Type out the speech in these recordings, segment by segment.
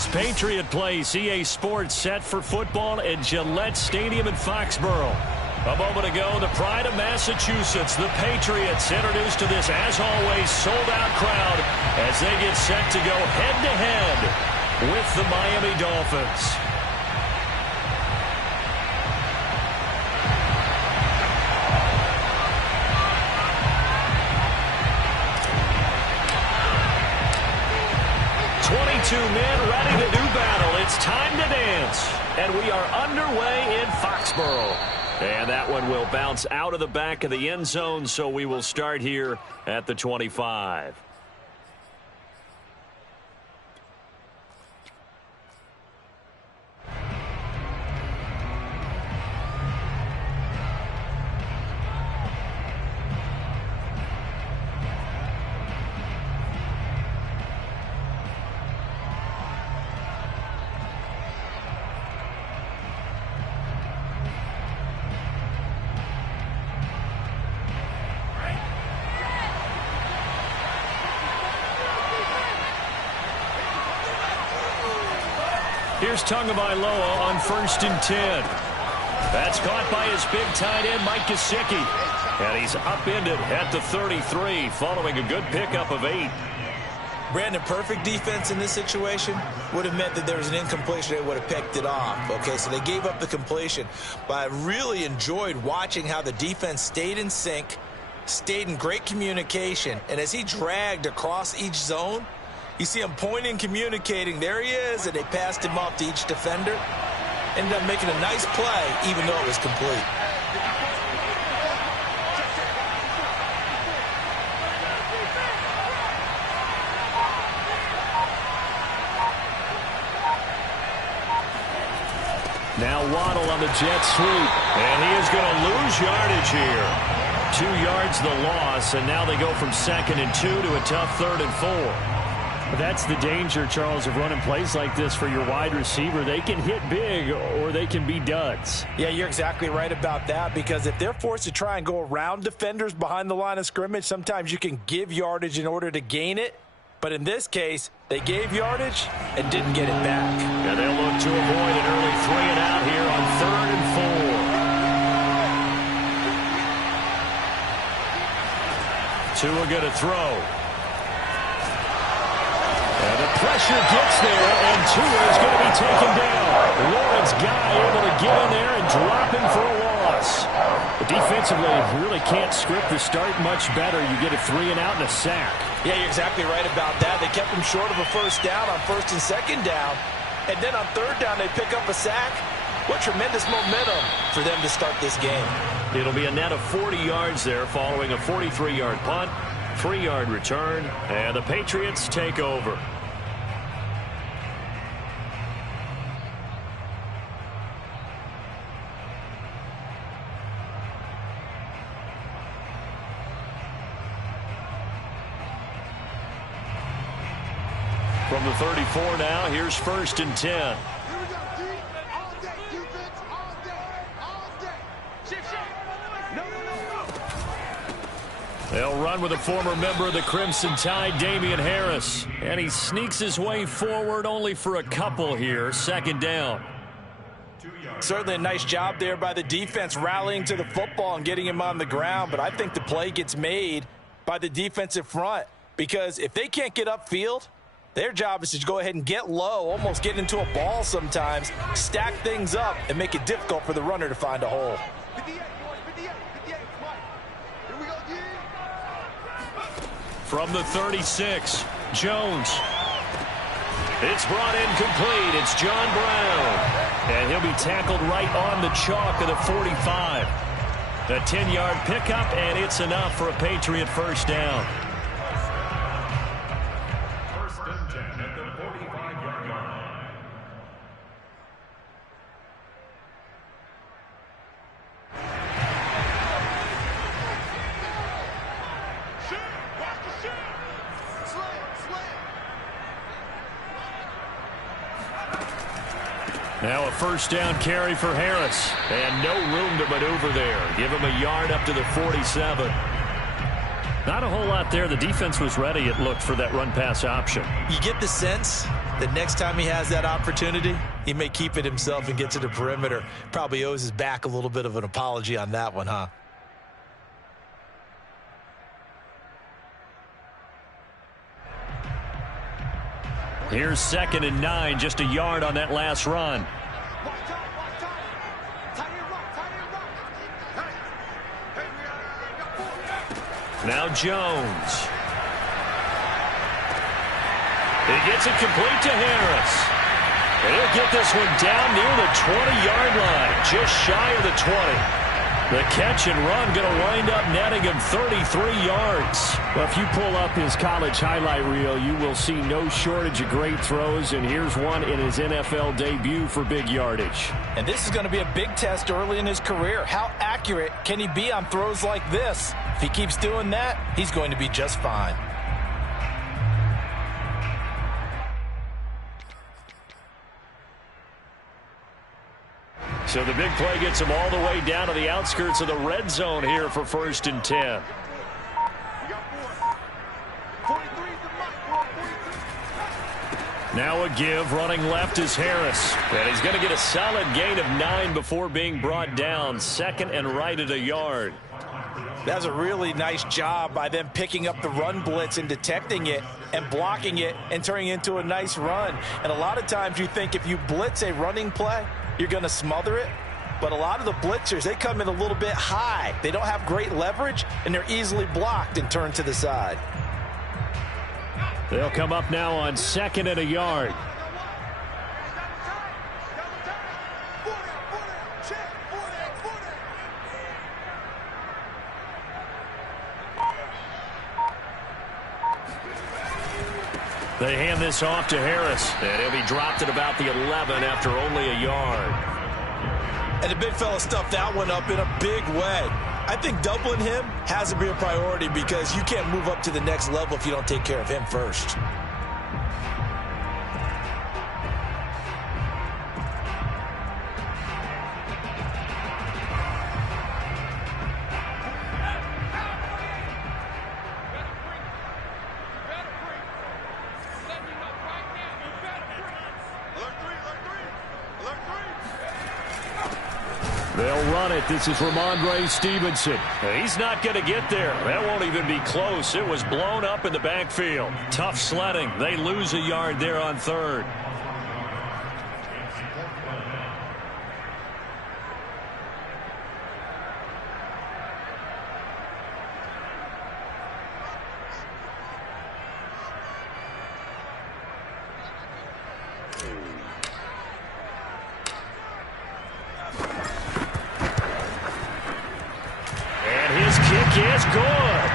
this Patriot Place. EA Sports set for football at Gillette Stadium in Foxborough. A moment ago, the pride of Massachusetts, the Patriots, introduced to this, as always, sold-out crowd as they get set to go head-to-head with the Miami Dolphins. Two men ready to do battle. It's time to dance. And we are underway in Foxborough. And that one will bounce out of the back of the end zone, so we will start here at the 25. Here's Tagovailoa on 1st and 10. That's caught by his big tight end, Mike Gesicki. And he's upended at the 33 following a good pickup of 8. Brandon, perfect defense in this situation would have meant that there was an incompletion. They would have picked it off. Okay, so they gave up the completion. But I really enjoyed watching how the defense stayed in sync, stayed in great communication. And as he dragged across each zone, you see him pointing, communicating. There he is, and they passed him off to each defender. Ended up making a nice play, even though it was complete. Now Waddle on the jet sweep, and he is going to lose yardage here. 2 yards the loss, and now they go from 2nd and 2 to a tough 3rd and 4. That's the danger, Charles, of running plays like this for your wide receiver. They can hit big or they can be duds. Yeah, you're exactly right about that, because if they're forced to try and go around defenders behind the line of scrimmage, sometimes you can give yardage in order to gain it. But in this case, they gave yardage and didn't get it back. And they'll look to avoid an early 3 and out here on 3rd and 4. Tua going to throw. And the pressure gets there, and Tua is going to be taken down. Lawrence Guy able to get in there and drop him for a loss. But defensively, really can't script the start much better. You get a 3 and out and a sack. Yeah, you're exactly right about that. They kept him short of a first down on 1st and 2nd down. And then on 3rd down, they pick up a sack. What tremendous momentum for them to start this game. It'll be a net of 40 yards there following a 43-yard punt. 3-yard return, and the Patriots take over. From the 34 now, here's 1st and 10. They'll run with a former member of the Crimson Tide, Damian Harris. And he sneaks his way forward only for a couple here. 2nd down. Certainly a nice job there by the defense, rallying to the football and getting him on the ground. But I think the play gets made by the defensive front, because if they can't get upfield, their job is to go ahead and get low, almost get into a ball sometimes, stack things up, and make it difficult for the runner to find a hole. From the 36, Jones. It's brought in complete. It's John Brown. And he'll be tackled right on the chalk of the 45. A 10-yard pickup, and it's enough for a Patriot first down. Now a first down carry for Harris. And no room to maneuver there. Give him a yard up to the 47. Not a whole lot there. The defense was ready, it looked, for that run-pass option. You get the sense The next time he has that opportunity, he may keep it himself and get to the perimeter. Probably owes his back a little bit of an apology on that one, huh? Here's 2nd and 9, just a yard on that last run. Now Jones. He gets it complete to Harris. And he'll get this one down near the 20-yard line, just shy of the 20. The catch and run going to wind up netting him 33 yards. Well, if you pull up his college highlight reel, you will see no shortage of great throws, and here's one in his NFL debut for big yardage. And this is going to be a big test early in his career. How accurate can he be on throws like this? If he keeps doing that, he's going to be just fine. So the big play gets him all the way down to the outskirts of the red zone here for 1st and 10. Now a give, running left is Harris. And he's going to get a solid gain of 9 before being brought down. 2nd and right at a yard. That's a really nice job by them picking up the run blitz and detecting it and blocking it and turning it into a nice run. And a lot of times you think if you blitz a running play, you're going to smother it. But a lot of the blitzers, they come in a little bit high. They don't have great leverage, and they're easily blocked and turned to the side. They'll come up now on 2nd and a yard. They hand this off to Harris, and he'll be dropped at about the 11 after only a yard. And the big fella stuffed that one up in a big way. I think doubling him has to be a priority because you can't move up to the next level if you don't take care of him first. They'll run it. This is Ramondre Stevenson. He's not going to get there. That won't even be close. It was blown up in the backfield. Tough sledding. They lose a yard there on 3rd. Is good.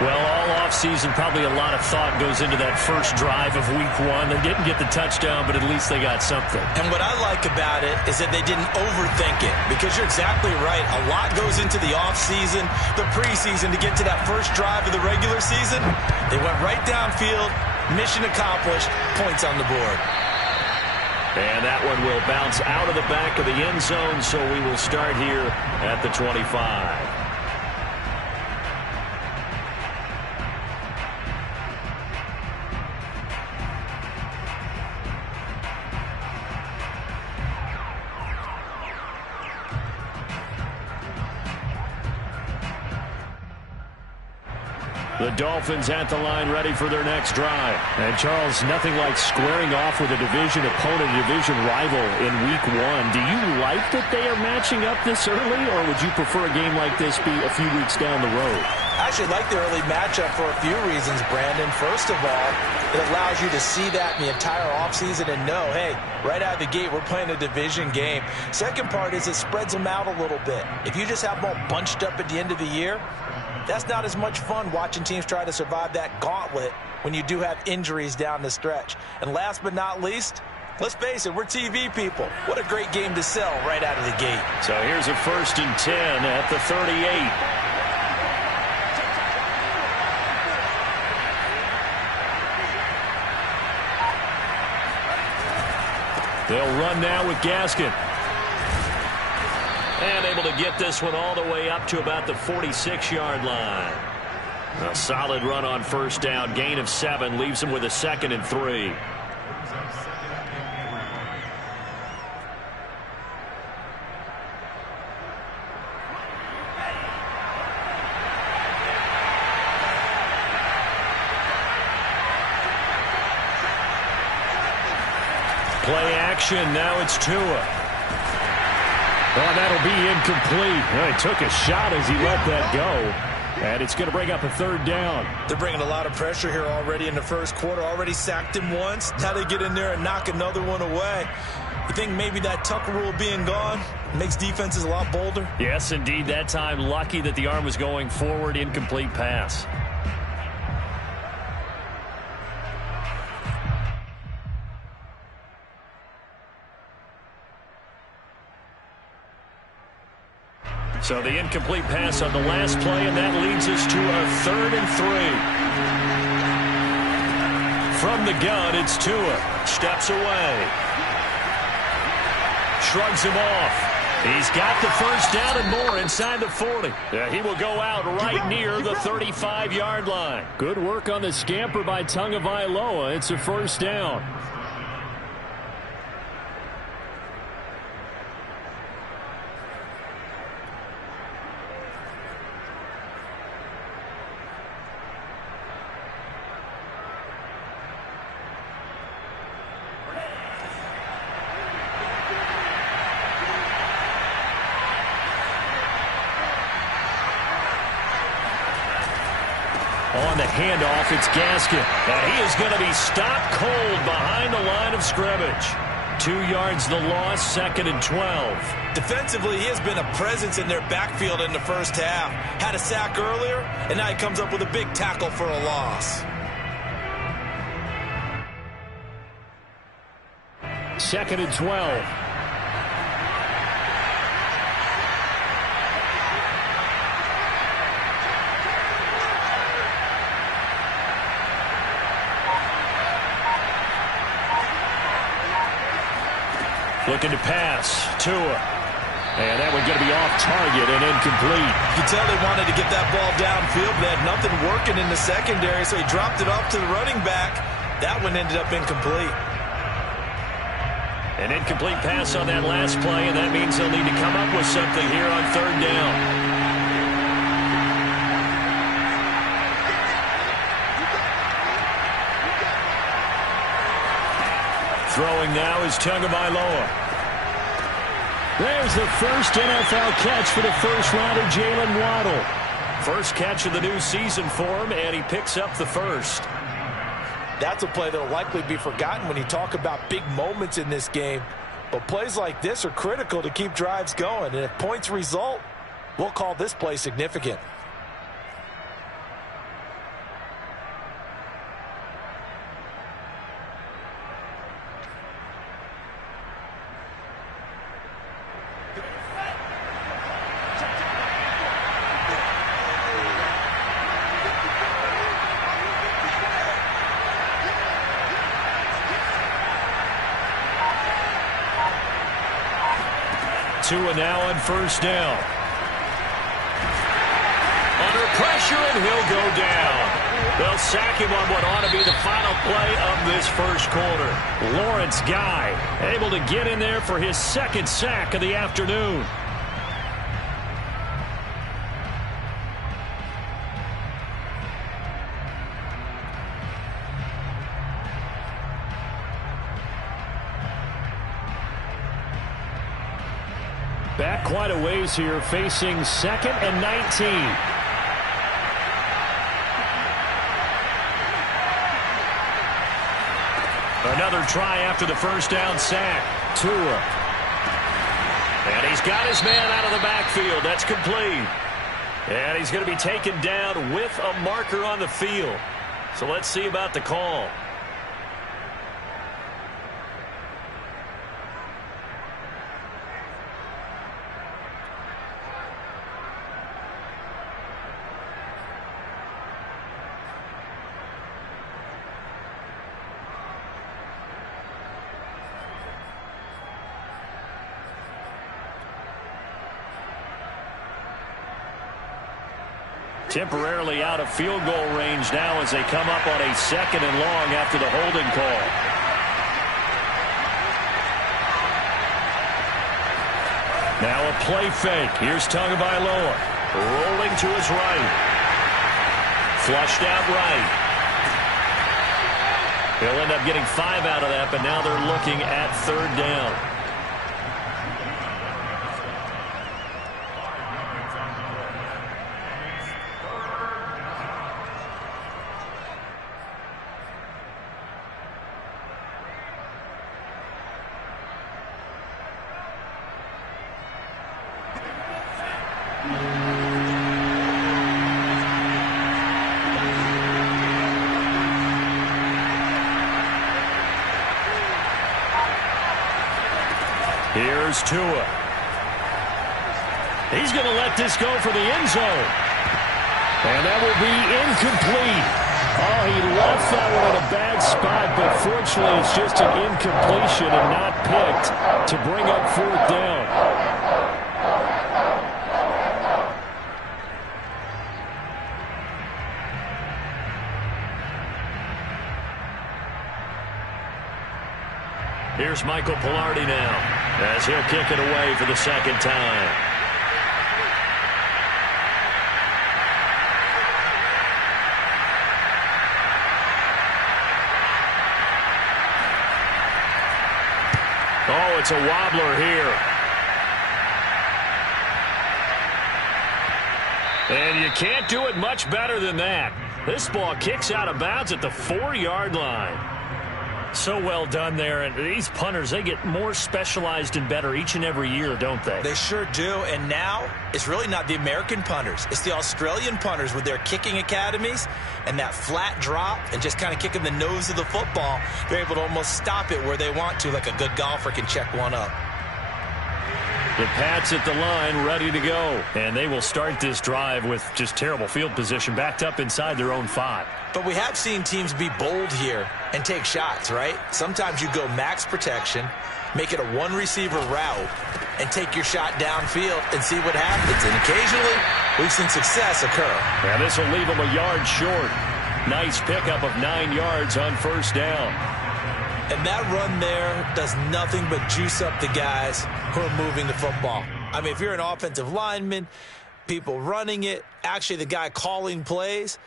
Well, all offseason, probably a lot of thought goes into that first drive of week 1. They didn't get the touchdown, but at least they got something. And what I like about it is that they didn't overthink it, because you're exactly right. A lot goes into the offseason, the preseason to get to that first drive of the regular season. They went right downfield, mission accomplished, points on the board. And that one will bounce out of the back of the end zone, so we will start here at the 25. The Dolphins at the line ready for their next drive. And, Charles, nothing like squaring off with a division opponent, a division rival in week 1. Do you like that they are matching up this early, or would you prefer a game like this be a few weeks down the road? I actually like the early matchup for a few reasons, Brandon. First of all, it allows you to see that in the entire offseason and know, hey, right out of the gate, we're playing a division game. Second part is it spreads them out a little bit. If you just have them all bunched up at the end of the year, that's not as much fun watching teams try to survive that gauntlet when you do have injuries down the stretch. And last but not least, let's face it, we're TV people. What a great game to sell right out of the gate. So here's a 1st and 10 at the 38. They'll run now with Gaskin. And able to get this one all the way up to about the 46-yard line. A solid run on 1st down. Gain of 7 leaves him with a 2nd and 3. motion. Now it's Tua. Oh, that'll be incomplete. Well, he took a shot as he let that go. And it's going to bring up a third down. They're bringing a lot of pressure here already in the first quarter. Already sacked him once. Now they get in there and knock another one away. You think maybe that Tucker rule being gone makes defenses a lot bolder? Yes, indeed. That time, lucky that the arm was going forward. Incomplete pass. So the incomplete pass on the last play, and that leads us to a 3rd and 3. From the gun, it's Tua. Steps away. Shrugs him off. He's got the first down and more inside the 40. Yeah, he will go out right near the 35-yard line. Good work on the scamper by Tagovailoa. It's a first down. On the handoff, it's Gaskin. And he is going to be stopped cold behind the line of scrimmage. 2 yards the loss, 2nd and 12. Defensively, he has been a presence in their backfield in the first half. Had a sack earlier, and now he comes up with a big tackle for a loss. 2nd and 12. Looking to pass. Tua. And that one going to be off target and incomplete. You can tell they wanted to get that ball downfield. They had nothing working in the secondary, so he dropped it off to the running back. That one ended up incomplete. An incomplete pass on that last play, and that means they'll need to come up with something here on 3rd down. Throwing now is Tagovailoa. There's the first NFL catch for the first-rounder, Jalen Waddle. First catch of the new season for him, and he picks up the first. That's a play that will likely be forgotten when you talk about big moments in this game. But plays like this are critical to keep drives going. And if points result, we'll call this play significant. Tua now on first down. Under pressure, and he'll go down. They'll sack him on what ought to be the final play of this first quarter. Lawrence Guy able to get in there for his 2nd sack of the afternoon. Back quite a ways here, facing 2nd and 19. Another try after the first down sack. Tua. And he's got his man out of the backfield. That's complete. And he's going to be taken down with a marker on the field. So let's see about the call. Temporarily out of field goal range now as they come up on a 2nd and long after the holding call. Now a play fake. Here's Tagovailoa. Rolling to his right. Flushed out right. He'll end up getting 5 out of that, but now they're looking at 3rd down. Here's Tua. He's going to let this go for the end zone. And that will be incomplete. Oh, he left that one in a bad spot, but fortunately it's just an incompletion and not picked to bring up 4th down. Here's Michael Pilardi now, as he'll kick it away for the 2nd time. Oh, it's a wobbler here. And you can't do it much better than that. This ball kicks out of bounds at the 4-yard line. So well done there, and these punters, they get more specialized and better each and every year, don't they? They sure do, and now it's really not the American punters. It's the Australian punters with their kicking academies and that flat drop and just kind of kicking the nose of the football. They're able to almost stop it where they want to, like a good golfer can check one up. The Pats at the line, ready to go. And they will start this drive with just terrible field position, backed up inside their own 5. But we have seen teams be bold here and take shots, right? Sometimes you go max protection, make it a 1-receiver route, and take your shot downfield and see what happens. And occasionally, we've seen success occur. Yeah, this will leave them a yard short. Nice pickup of 9 yards on 1st down. And that run there does nothing but juice up the guys who are moving the football. I mean, if you're an offensive lineman, people running it, actually the guy calling plays,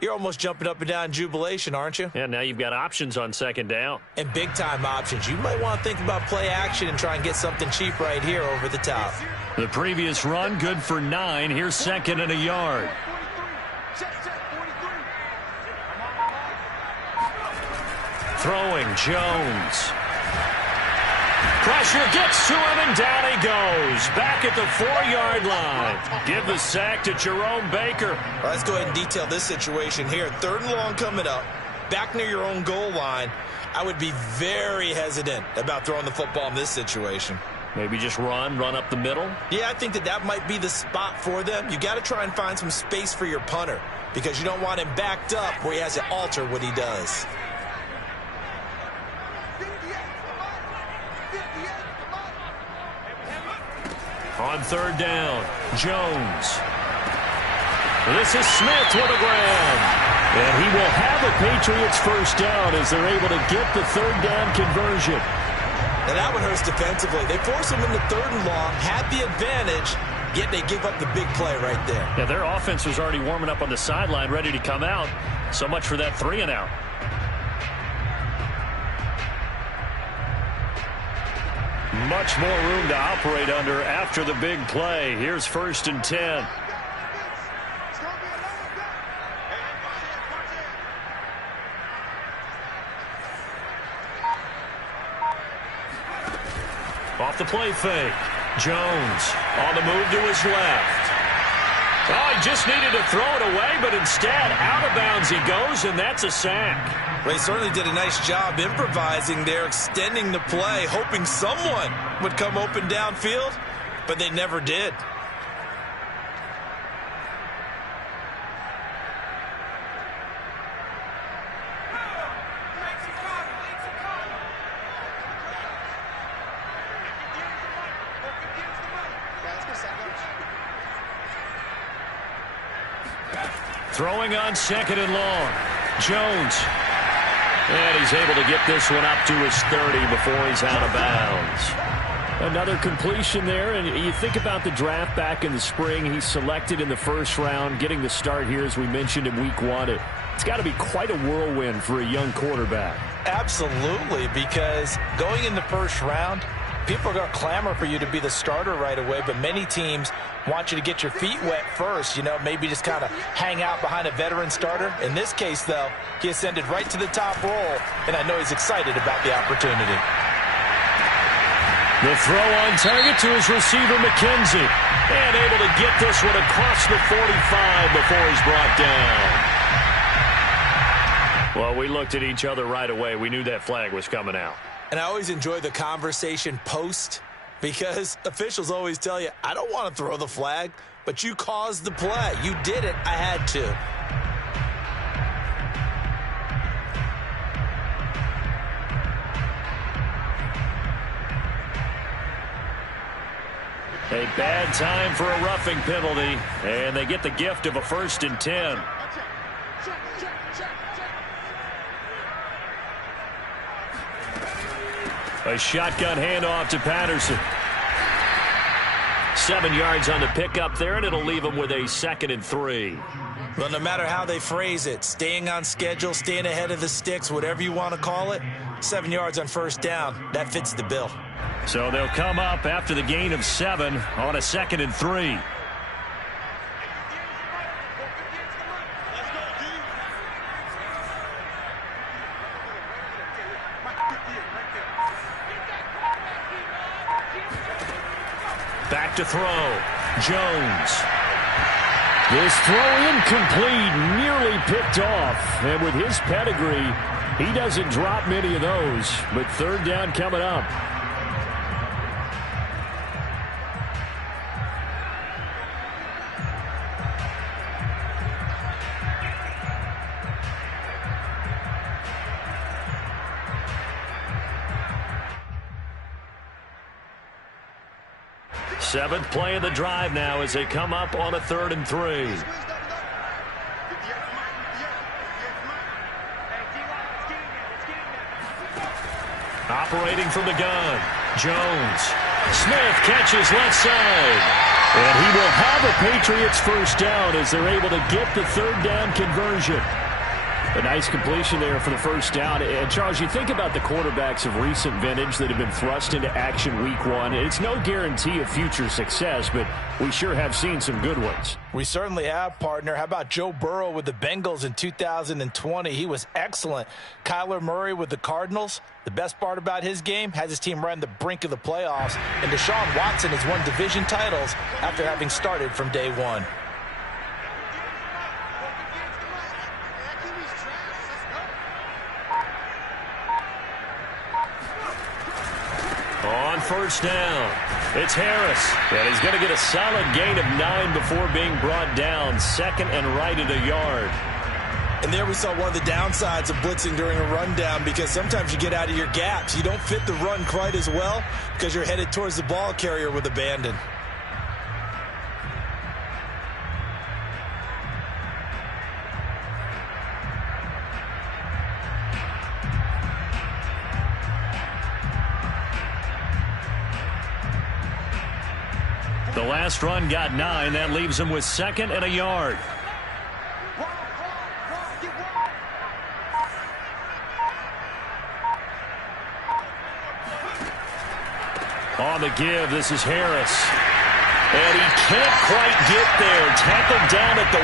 you're almost jumping up and down in jubilation, aren't you? Yeah, now you've got options on 2nd down. And big-time options. You might want to think about play action and try and get something cheap right here over the top. The previous run, good for 9. Here's 2nd and a yard. Throwing, Jones. Pressure gets to him, and down he goes. Back at the 4-yard line. Give the sack to Jerome Baker. All right, let's go ahead and detail this situation here. 3rd and long coming up. Back near your own goal line. I would be very hesitant about throwing the football in this situation. Maybe just run up the middle? Yeah, I think that might be the spot for them. You got to try and find some space for your punter because you don't want him backed up where he has to alter what he does. On 3rd down, Jones. This is Smith with a grab. And he will have a Patriots 1st down as they're able to get the 3rd down conversion. And that one hurts defensively. They force him into 3rd and long, had the advantage, yet they give up the big play right there. Yeah, their offense was already warming up on the sideline, ready to come out. So much for that 3 and out. Much more room to operate under after the big play. Here's 1st and 10. Off the play fake. Jones on the move to his left. Oh, he just needed to throw it away, but instead, out of bounds he goes, and that's a sack. Well, he certainly did a nice job improvising there, extending the play, hoping someone would come open downfield, but they never did. Throwing on 2nd and long. Jones. And he's able to get this one up to his 30 before he's out of bounds. Another completion there, and you think about the draft back in the spring. He's selected in the 1st round, getting the start here, as we mentioned, in week 1 at It's got to be quite a whirlwind for a young quarterback. Absolutely, because going in the first round, people are going to clamor for you to be the starter right away, but many teams want you to get your feet wet first, maybe just kind of hang out behind a veteran starter. In this case, though, he ascended right to the top role, and I know he's excited about the opportunity. The throw on target to his receiver, McKenzie, and able to get this one across the 45 before he's brought down. Well, we looked at each other right away. We knew that flag was coming out. And I always enjoy the conversation post, because officials always tell you, I don't want to throw the flag, but you caused the play. You did it. I had to. A bad time for a roughing penalty, and they get the gift of a 1st and 10. A shotgun handoff to Patterson. 7 yards on the pickup there, and it'll leave them with a 2nd and 3. Well, no matter how they phrase it, staying on schedule, staying ahead of the sticks, whatever you want to call it, 7 yards on 1st down, that fits the bill. So they'll come up after the gain of 7 on a 2nd and 3. Back to throw. Jones. This throw incomplete, nearly picked off. And with his pedigree, he doesn't drop many of those. But 3rd down coming up. Seventh play of the drive now as they come up on a 3rd and 3. Operating from the gun. Jones. Smith catches left side. And he will have a Patriots 1st down as they're able to get the 3rd down conversion. A nice completion there for the 1st down. And, Charles, you think about the quarterbacks of recent vintage that have been thrust into action week 1. It's no guarantee of future success, but we sure have seen some good ones. We certainly have, partner. How about Joe Burrow with the Bengals in 2020? He was excellent. Kyler Murray with the Cardinals. The best part about his game, has his team right on the brink of the playoffs. And Deshaun Watson has won division titles after having started from day 1. On 1st down, it's Harris. And he's going to get a solid gain of 9 before being brought down. 2nd and right at a yard. And there we saw one of the downsides of blitzing during a rundown, because sometimes you get out of your gaps. You don't fit the run quite as well because you're headed towards the ball carrier with abandon. The last run got 9. That leaves him with 2nd and a yard. On the give, this is Harris. And he can't quite get there. Tackled down at the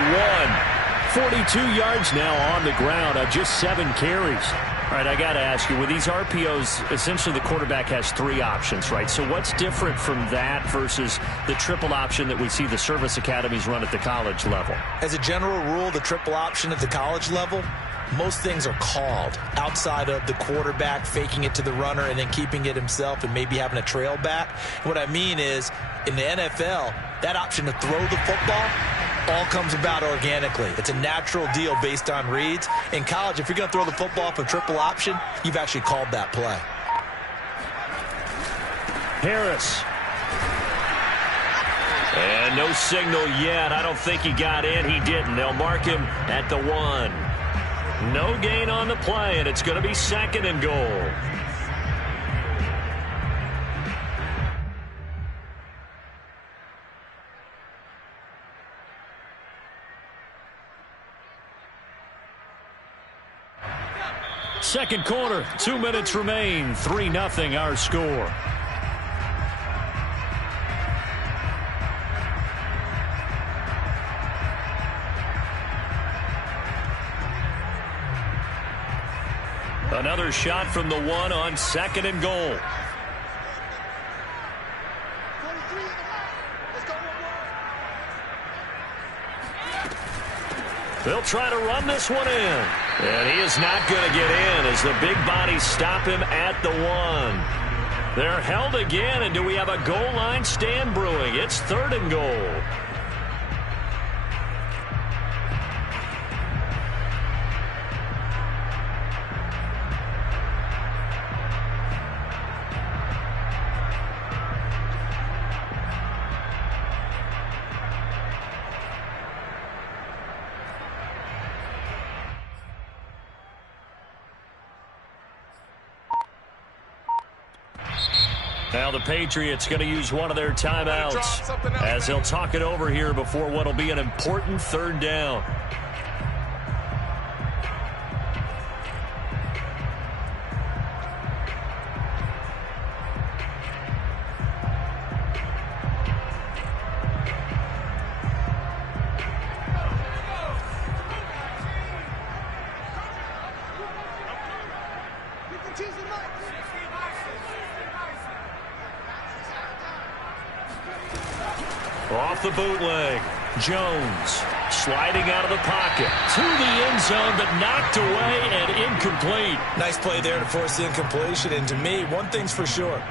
1. 42 yards now on the ground on just 7 carries. All right, I got to ask you, with these RPOs, essentially the quarterback has 3 options, right? So what's different from that versus the triple option that we see the service academies run at the college level? As a general rule, the triple option at the college level, most things are called outside of the quarterback faking it to the runner and then keeping it himself and maybe having a trail back. What I mean is, in the NFL, that option to throw the football all comes about organically. It's a natural deal based on reads. In college, if you're going to throw the football off a triple option, you've actually called that play. Harris. And no signal yet. I don't think he got in. He didn't. They'll mark him at the 1. No gain on the play, and it's going to be 2nd and goal. Second quarter, 2 minutes remain. 3-0 our score. Another shot from the one on 2nd and goal. They'll try to run this one in. And he is not going to get in as the big bodies stop him at the 1. They're held again, and do we have a goal line stand brewing? It's 3rd and goal. Now the Patriots going to use one of their timeouts as they'll talk it over here before what will be an important 3rd down. Off the bootleg. Jones sliding out of the pocket to the end zone, but knocked away and incomplete. Nice play there to force the incompletion. And to me, one thing's for sure.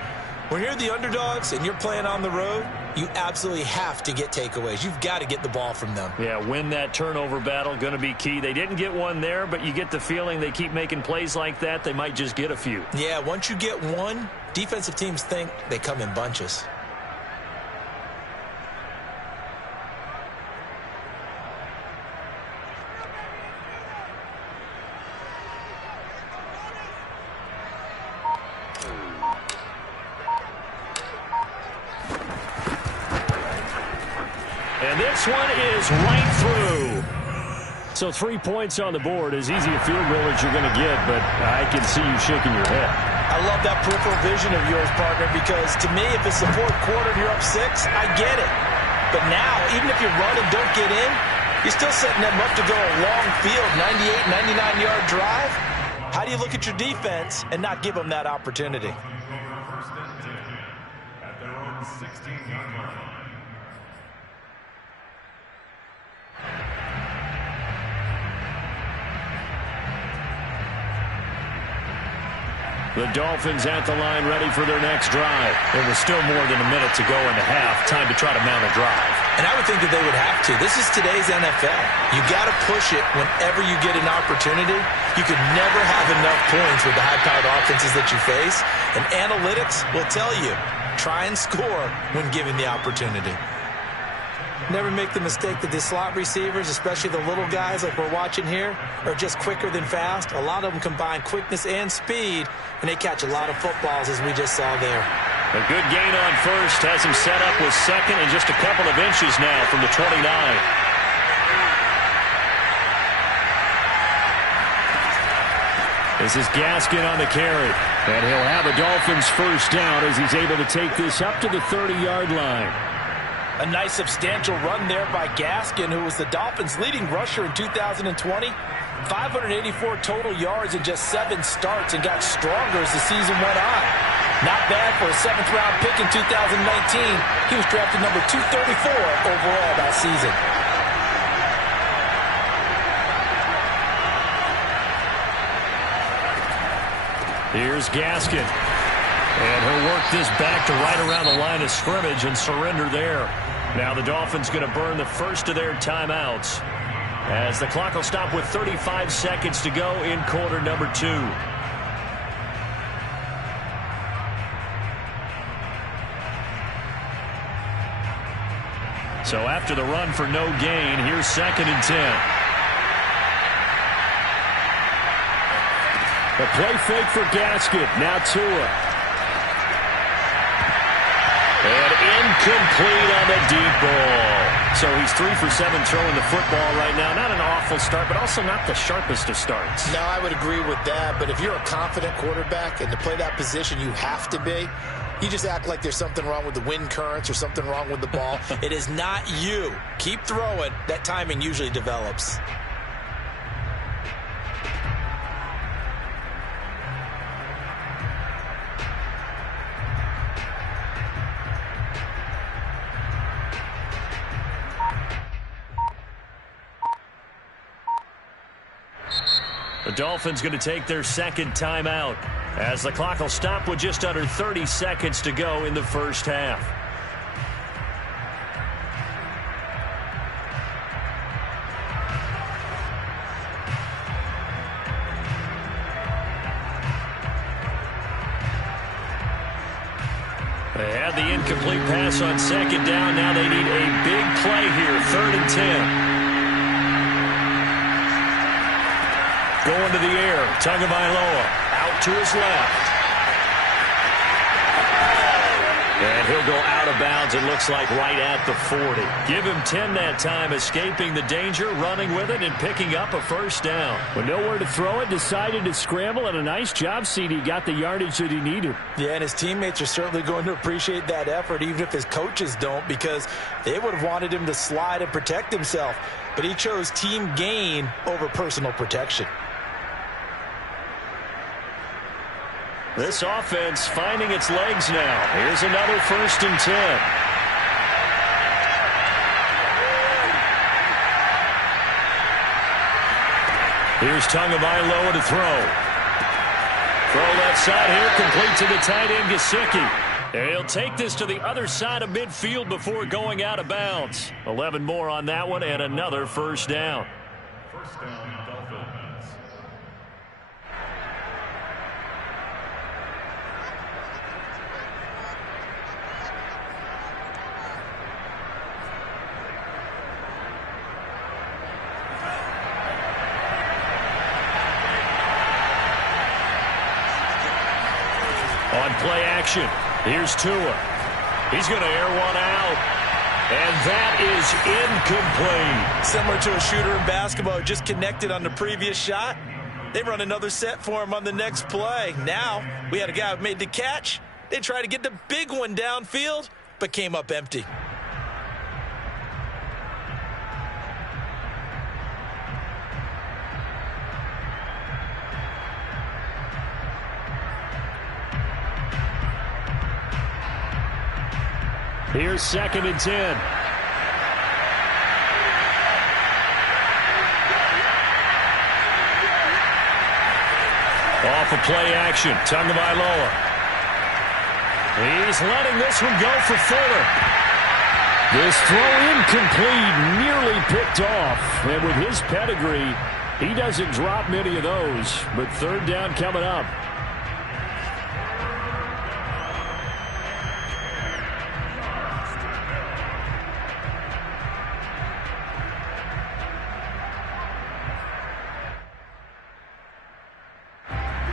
When you're the underdogs and you're playing on the road, you absolutely have to get takeaways. You've got to get the ball from them. Yeah, win that turnover battle, going to be key. They didn't get one there, but you get the feeling they keep making plays like that, they might just get a few. Yeah, once you get one, defensive teams think they come in bunches. And this one is right through. So 3 points on the board, as easy a field goal as you're going to get, but I can see you shaking your head. I love that peripheral vision of yours, partner, because to me, if it's the 4th quarter and you're up 6, I get it. But now, even if you run and don't get in, you're still setting them up to go a long field, 98, 99-yard drive. How do you look at your defense and not give them that opportunity? At their own 16-yard line. The Dolphins at the line, ready for their next drive. There was still more than a minute to go in the half. Time to try to mount a drive. And I would think that they would have to. This is today's NFL. You got to push it whenever you get an opportunity. You could never have enough points with the high-powered offenses that you face. And analytics will tell you, try and score when given the opportunity. Never make the mistake that the slot receivers, especially the little guys like we're watching here, are just quicker than fast. A lot of them combine quickness and speed, and they catch a lot of footballs, as we just saw there. A good gain on first has him set up with 2nd and just a couple of inches now from the 29. This is Gaskin on the carry, and he'll have a Dolphins first down as he's able to take this up to the 30-yard line. A nice substantial run there by Gaskin, who was the Dolphins' leading rusher in 2020. 584 total yards in just 7 starts and got stronger as the season went on. Not bad for a 7th-round pick in 2019. He was drafted number 234 overall that season. Here's Gaskin. And he'll work this back to right around the line of scrimmage and surrender there. Now the Dolphins going to burn the first of their timeouts as the clock will stop with 35 seconds to go in quarter number 2. So after the run for no gain, here's 2nd and 10. The play fake for Gaskin. Now Tua. And incomplete on the deep ball. So he's 3 for 7 throwing the football right now. Not an awful start, but also not the sharpest of starts. No, I would agree with that. But if you're a confident quarterback and to play that position, you have to be. You just act like there's something wrong with the wind currents or something wrong with the ball. It is not you. Keep throwing. That timing usually develops. The Dolphins going to take their second timeout as the clock will stop with just under 30 seconds to go in the first half. They had the incomplete pass on second down. Now they need a big play here, 3rd and 10. Going to the air, Tagovailoa out to his left. And he'll go out of bounds, it looks like, right at the 40. Give him 10 that time, escaping the danger, running with it, and picking up a first down. With nowhere to throw it, decided to scramble, and a nice job, CD. Got the yardage that he needed. Yeah, and his teammates are certainly going to appreciate that effort, even if his coaches don't, because they would have wanted him to slide and protect himself. But he chose team gain over personal protection. This offense finding its legs now. Here's another 1st and 10. Here's Tagovailoa to throw. Throw left side here, complete to the tight end, Gesicki. And he'll take this to the other side of midfield before going out of bounds. 11 more on that one, and another first down. First down, Dolphins. On play action, here's Tua. He's going to air one out. And that is incomplete. Similar to a shooter in basketball, just connected on the previous shot. They run another set for him on the next play. Now, we had a guy who made the catch. They tried to get the big one downfield, but came up empty. Here's 2nd and 10. Off of play action, Tagovailoa. He's letting this one go for Fuller. This throw incomplete, nearly picked off. And with his pedigree, he doesn't drop many of those. But 3rd down coming up.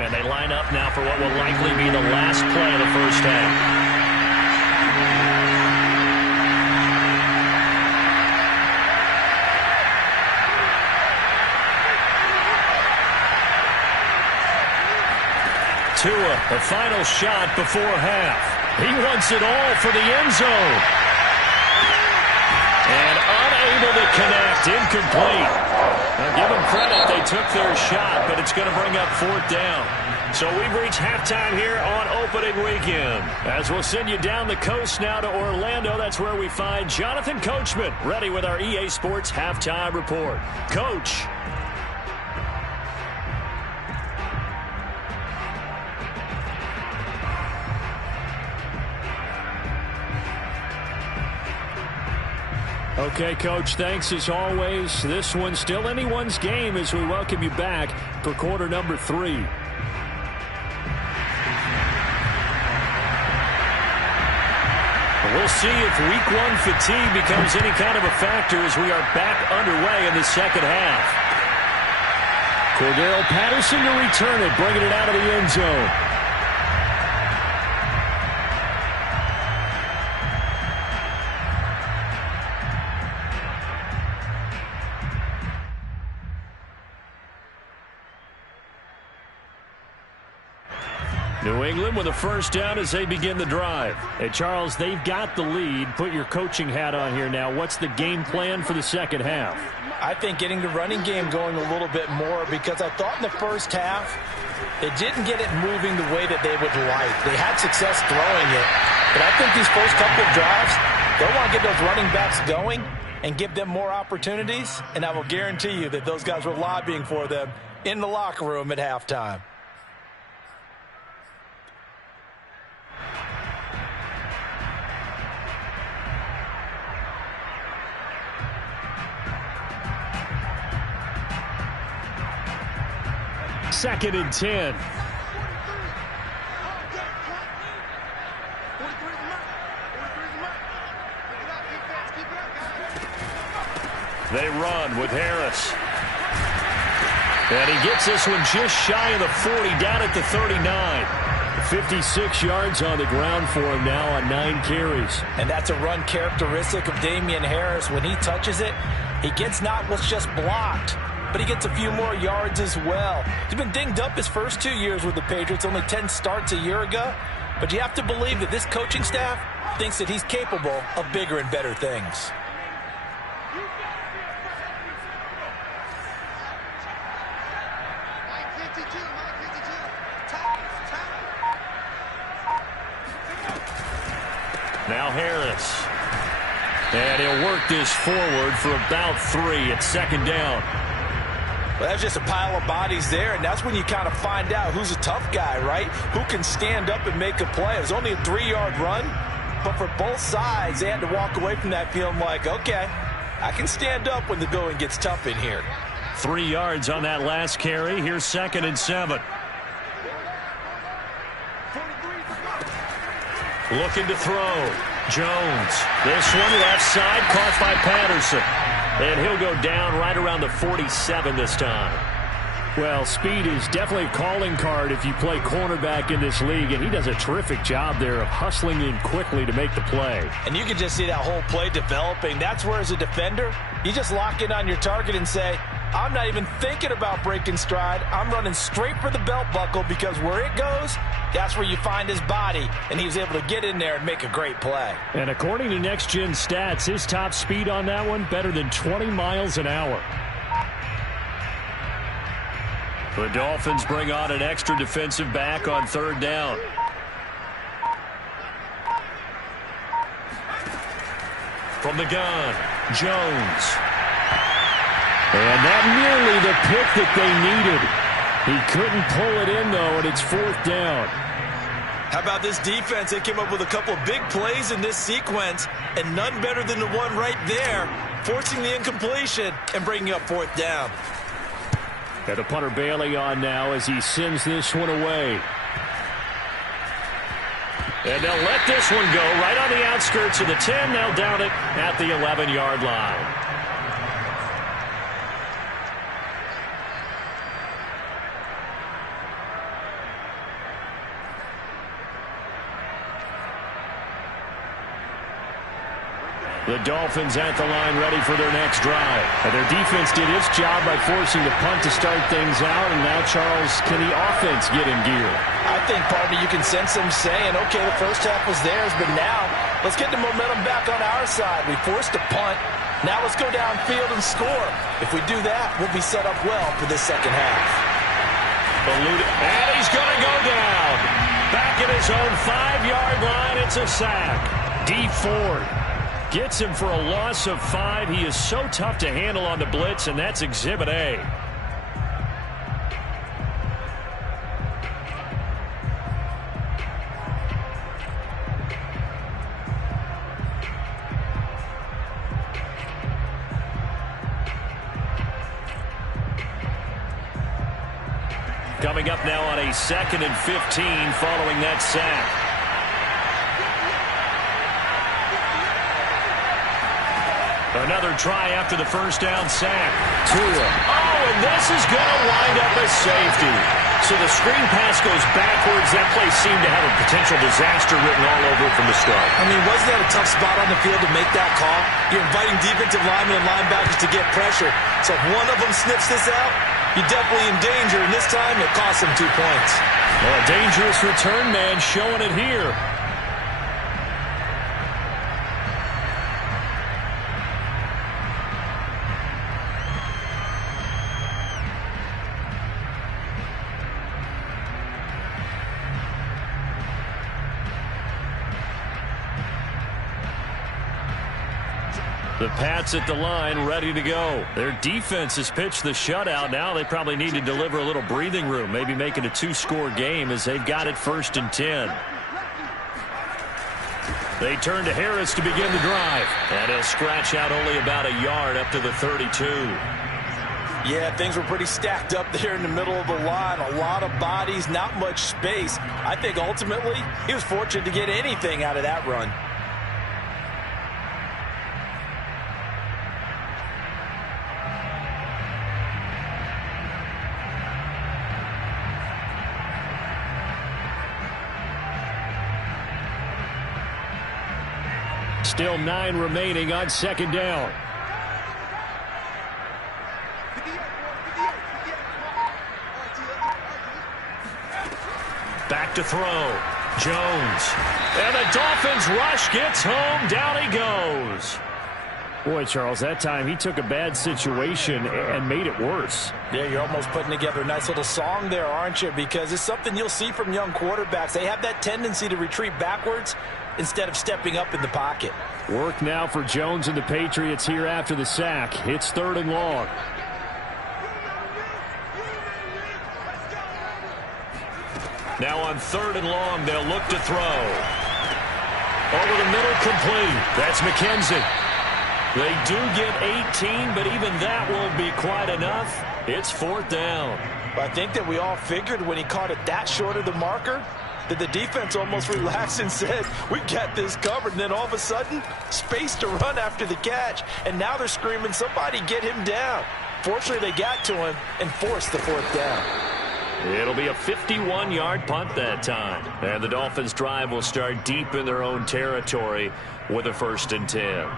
And they line up now for what will likely be the last play of the first half. Tua, the final shot before half. He wants it all for the end zone. And unable to connect, incomplete. Now give them credit, they took their shot, but it's going to bring up 4th down. So we've reached halftime here on opening weekend. As we'll send you down the coast now to Orlando, that's where we find Jonathan Coachman, ready with our EA Sports Halftime Report. Coach. Okay, Coach, thanks as always. This one's still anyone's game as we welcome you back for quarter number 3. We'll see if week 1 fatigue becomes any kind of a factor as we are back underway in the second half. Cordell Patterson to return it, bringing it out of the end zone. New England with a first down as they begin the drive. Hey, Charles, they've got the lead. Put your coaching hat on here now. What's the game plan for the second half? I think getting the running game going a little bit more, because I thought in the first half they didn't get it moving the way that they would like. They had success throwing it, but I think these first couple of drives, they'll want to get those running backs going and give them more opportunities, and I will guarantee you that those guys were lobbying for them in the locker room at halftime. Second and 10. They run with Harris. And he gets this one just shy of the 40, down at the 39. 56 yards on the ground for him now on 9 carries. And that's a run characteristic of Damian Harris. When he touches it, he gets not what's just blocked, but he gets a few more yards as well. He's been dinged up his first 2 years with the Patriots, only 10 starts a year ago. But you have to believe that this coaching staff thinks that he's capable of bigger and better things. Now Harris. And he'll work this forward for about 3 at second down. Well, that's just a pile of bodies there, and that's when you kind of find out who's a tough guy, right? Who can stand up and make a play. It was only a 3-yard run, but for both sides, they had to walk away from that feeling like, okay, I can stand up when the going gets tough in here. 3 yards on that last carry. Here's 2nd and 7. Looking to throw. Jones. This one left side, caught by Patterson. And he'll go down right around the 47 this time. Well, speed is definitely a calling card if you play cornerback in this league, and he does a terrific job there of hustling in quickly to make the play. And you can just see that whole play developing. That's where, as a defender, you just lock in on your target and say, I'm not even thinking about breaking stride. I'm running straight for the belt buckle, because where it goes, that's where you find his body, and he was able to get in there and make a great play. And according to Next Gen Stats, his top speed on that one, better than 20 miles an hour. The Dolphins bring on an extra defensive back on 3rd down. From the gun, Jones. And not nearly the pick that they needed. He couldn't pull it in, though, and it's 4th down. How about this defense? They came up with a couple of big plays in this sequence, and none better than the one right there, forcing the incompletion and bringing up 4th down. Got the punter Bailey on now as he sends this one away. And they'll let this one go right on the outskirts of the 10. They'll down it at the 11-yard line. The Dolphins at the line, ready for their next drive. And their defense did its job by forcing the punt to start things out. And now, Charles, can the offense get in gear? I think, partner, you can sense them saying, okay, the first half was theirs, but now let's get the momentum back on our side. We forced a punt. Now let's go downfield and score. If we do that, we'll be set up well for this second half. And he's going to go down. Back at his own 5-yard line, it's a sack. D Ford gets him for a loss of 5. He is so tough to handle on the blitz, and that's Exhibit A. Coming up now on a 2nd and 15 following that sack. Another try after the first down sack. Tua. Oh, and this is going to wind up a safety. So the screen pass goes backwards. That play seemed to have a potential disaster written all over it from the start. I mean, wasn't that a tough spot on the field to make that call? You're inviting defensive linemen and linebackers to get pressure. So if one of them sniffs this out, you're definitely in danger, and this time it cost them 2 points. Well, a dangerous return man showing it here. The Pats at the line, ready to go. Their defense has pitched the shutout. Now they probably need to deliver a little breathing room, maybe make it a 2-score game as they've got it 1st and 10. They turn to Harris to begin the drive. And he'll scratch out only about a yard up to the 32. Yeah, things were pretty stacked up there in the middle of the line. A lot of bodies, not much space. I think ultimately he was fortunate to get anything out of that run. Still 9 remaining on 2nd down. Back to throw. Jones. And the Dolphins rush gets home. Down he goes. Boy, Charles, that time he took a bad situation and made it worse. Yeah, you're almost putting together a nice little song there, aren't you? Because it's something you'll see from young quarterbacks. They have that tendency to retreat backwards instead of stepping up in the pocket. Work now for Jones and the Patriots here after the sack. It's 3rd and long. Now on 3rd and long, they'll look to throw. Over the middle, complete. That's McKenzie. They do get 18, but even that won't be quite enough. It's 4th down. I think that we all figured when he caught it that short of the marker that the defense almost relaxed and said, we got this covered. And then all of a sudden, space to run after the catch. And now they're screaming, somebody get him down. Fortunately, they got to him and forced the 4th down. It'll be a 51-yard punt that time. And the Dolphins' drive will start deep in their own territory with a 1st and 10.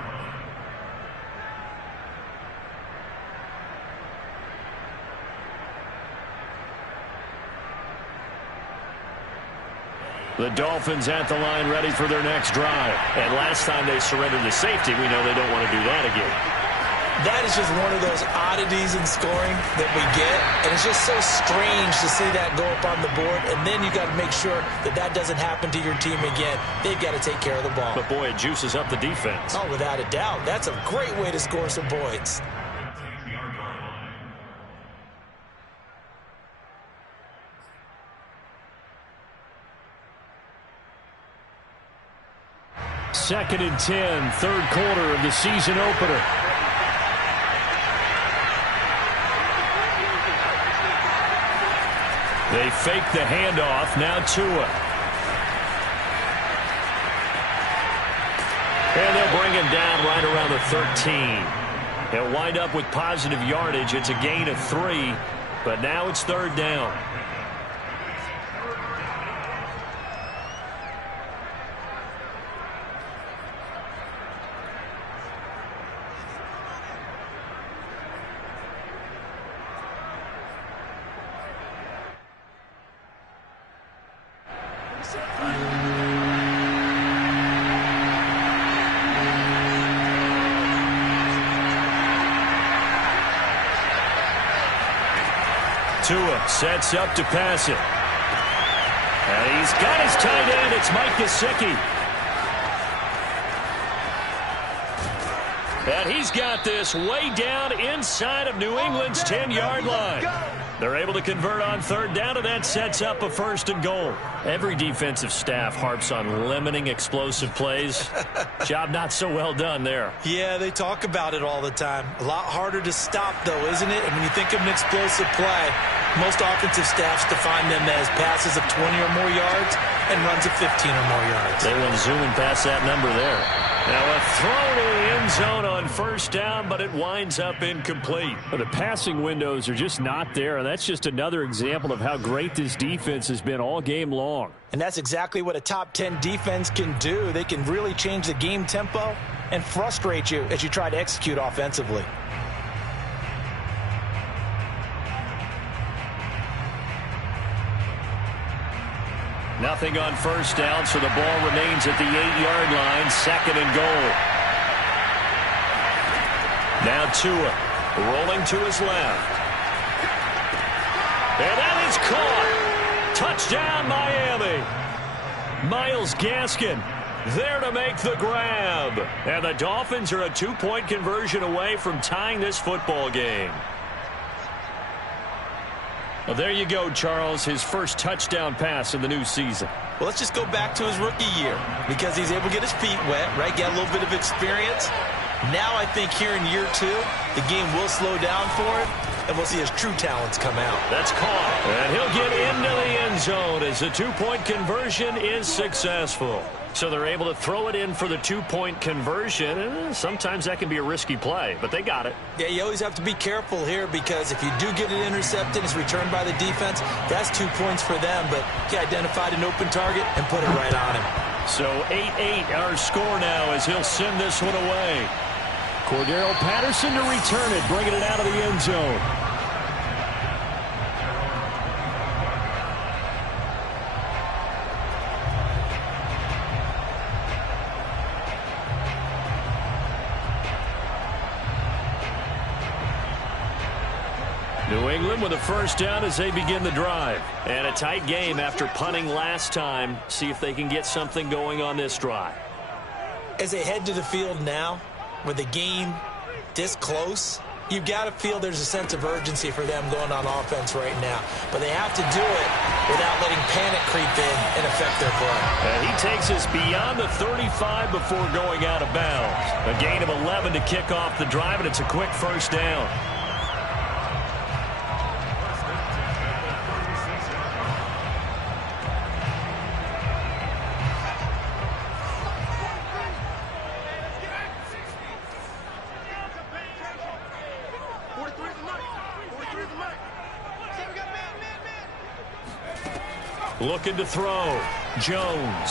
The Dolphins at the line ready for their next drive. And last time they surrendered to safety, we know they don't want to do that again. That is just one of those oddities in scoring that we get. And it's just so strange to see that go up on the board. And then you got to make sure that that doesn't happen to your team again. They've got to take care of the ball. But, boy, it juices up the defense. Oh, without a doubt. That's a great way to score some points. Second and 10, 3rd quarter of the season opener. They fake the handoff. Now Tua. And they'll bring him down right around the 13. He'll wind up with positive yardage. It's a gain of 3, but now it's 3rd down. Tua sets up to pass it. And he's got his tight end. It's Mike Gesicki. And he's got this way down inside of New England's 10-yard line. They're able to convert on 3rd down, and that sets up a 1st and goal. Every defensive staff harps on limiting explosive plays. Job not so well done there. Yeah, they talk about it all the time. A lot harder to stop, though, isn't it? And when you think of an explosive play, most offensive staffs define them as passes of 20 or more yards and runs of 15 or more yards. They went zooming past that number there. Now a throw to the end zone on 1st down, but it winds up incomplete. Well, the passing windows are just not there, and that's just another example of how great this defense has been all game long. And that's exactly what a top 10 defense can do. They can really change the game tempo and frustrate you as you try to execute offensively. Nothing on first down, so the ball remains at the 8-yard line, 2nd and goal. Now Tua rolling to his left. And that is caught. Touchdown, Miami. Myles Gaskin there to make the grab. And the Dolphins are a 2-point conversion away from tying this football game. Well, there you go, Charles, his first touchdown pass in the new season. Well, let's just go back to his rookie year because he's able to get his feet wet, right? Get a little bit of experience. Now I think here in year 2, the game will slow down for him, and we'll see his true talents come out. That's caught, and he'll get into the end zone as the 2-point conversion is successful. So they're able to throw it in for the 2-point conversion. Sometimes that can be a risky play, but they got it. Yeah, you always have to be careful here because if you do get it intercepted, it's returned by the defense, that's 2 points for them, but he identified an open target and put it right on him. So 8-8 our score now as he'll send this one away. Cordero Patterson to return it, bringing it out of the end zone. New England with a first down as they begin the drive. And a tight game after punting last time. See if they can get something going on this drive. As they head to the field now, with the game this close, you've got to feel there's a sense of urgency for them going on offense right now. But they have to do it without letting panic creep in and affect their play. And he takes us beyond the 35 before going out of bounds. A gain of 11 to kick off the drive, and it's a quick first down. Looking to throw. Jones.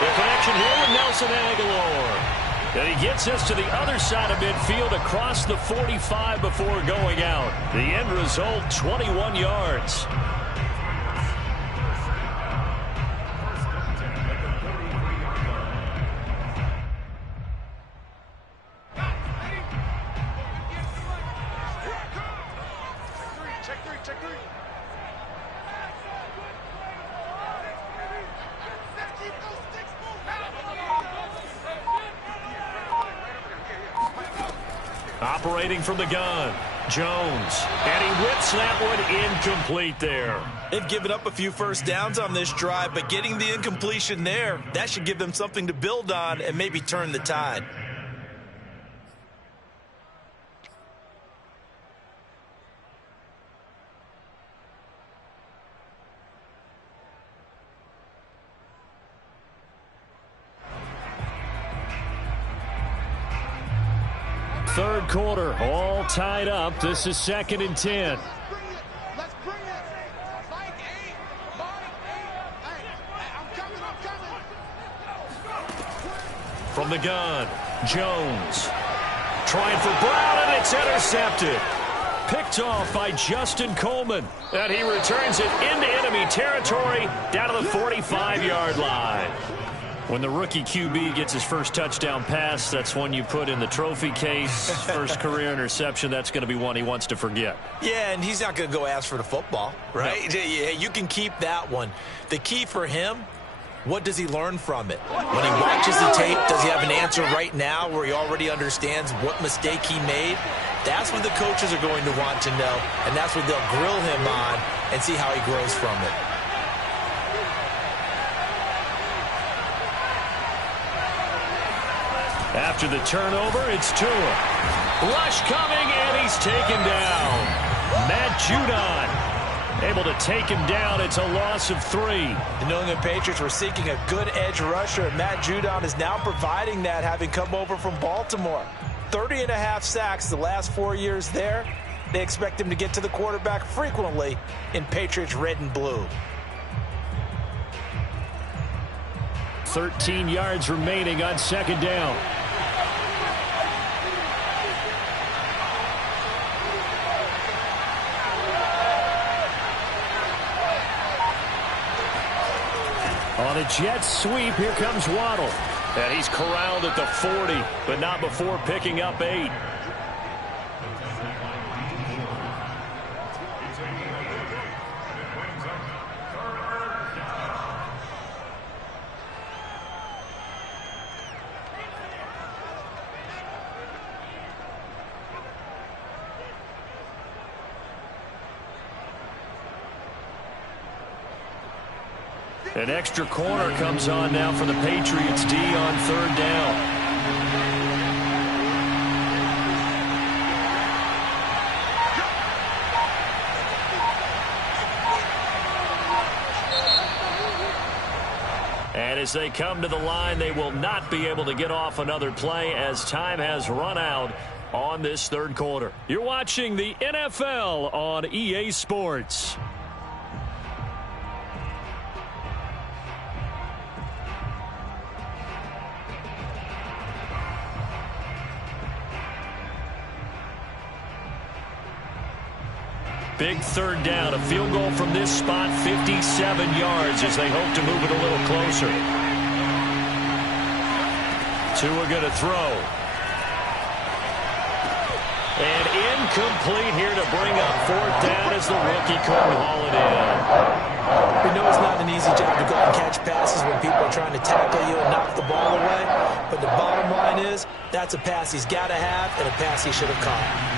The connection here with Nelson Aguilar. And he gets us to the other side of midfield across the 45 before going out. The end result, 21 yards. Operating from the gun, Jones, and he whips that one incomplete there. They've given up a few first downs on this drive, but getting the incompletion there, that should give them something to build on and maybe turn the tide. Third quarter, all tied up. This is 2nd and 10. From the gun, Jones. Trying for Brown, and it's intercepted. Picked off by Justin Coleman. And he returns it into enemy territory down to the 45-yard line. When the rookie QB gets his first touchdown pass, that's one you put in the trophy case. First career interception, that's going to be one he wants to forget. Yeah, and he's not going to go ask for the football, right? No. Yeah, you can keep that one. The key for him, what does he learn from it? When he watches the tape, does he have an answer right now where he already understands what mistake he made? That's what the coaches are going to want to know, and that's what they'll grill him on and see how he grows from it. After the turnover, it's Tua. Rush coming, and he's taken down. Matt Judon able to take him down. It's a loss of 3. The New England Patriots were seeking a good edge rusher, and Matt Judon is now providing that, having come over from Baltimore. 30.5 sacks the last 4 years there. They expect him to get to the quarterback frequently in Patriots red and blue. 13 yards remaining on 2nd down. On a jet sweep, here comes Waddle. And he's corralled at the 40, but not before picking up 8. An extra corner comes on now for the Patriots D on 3rd down. And as they come to the line, they will not be able to get off another play as time has run out on this 3rd quarter. You're watching the NFL on EA Sports. Big 3rd down, a field goal from this spot, 57 yards as they hope to move it a little closer. Tua going to throw. And incomplete here to bring up 4th down as the rookie couldn't haul it in. We know it's not an easy job to go out and catch passes when people are trying to tackle you and knock the ball away. But the bottom line is, that's a pass he's got to have and a pass he should have caught.